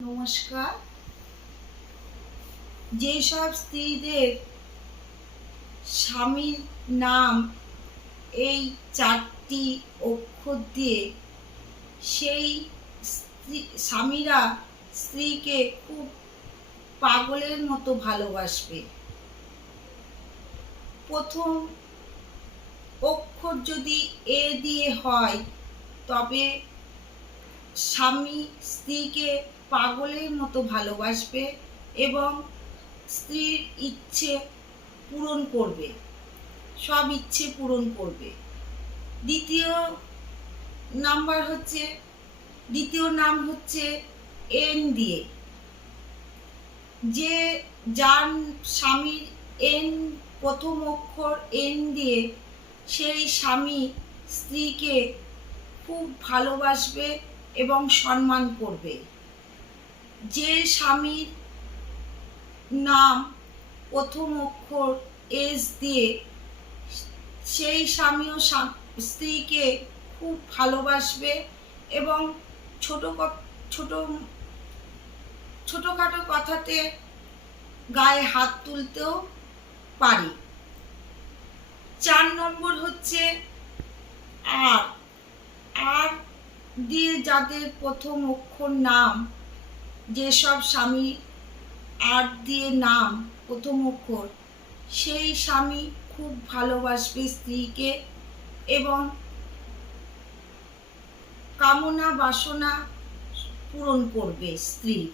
নমস্কার। যেসব স্ত্রীদের স্বামীর নাম এই 4টি অক্ষর দিয়ে, সেই স্বামীরা স্ত্রীকে খুব পাগলের মতো ভালোবাসবে। প্রথম অক্ষর যদি এ দিয়ে হয়, তবে স্বামী স্ত্রীকে পাগলের মতো ভালোবাসবে এবং স্ত্রীর ইচ্ছে পূরণ করবে, সব ইচ্ছে পূরণ করবে। দ্বিতীয় নাম হচ্ছে এন দিয়ে। যার স্বামীর এন প্রথম অক্ষর এন দিয়ে, সেই স্বামী স্ত্রীকে খুব ভালোবাসবে এবং সম্মান করবে। যে স্বামীর নাম প্রথম অক্ষর এস দিয়ে, সেই স্বামীও স্ত্রীকে খুব ভালোবাসবে এবং ছোটখাটো কথাতে গায়ে হাত তুলতেও পারে। 4 নম্বর হচ্ছে আর। আর দিয়ে যাদের প্রথম অক্ষর নাম, যেসব স্বামী আর দিয়ে নাম প্রথম অক্ষর, সেই স্বামী খুব ভালোবাসবে স্ত্রীকে এবং কামনা বাসনা পূরণ করবে স্ত্রীর।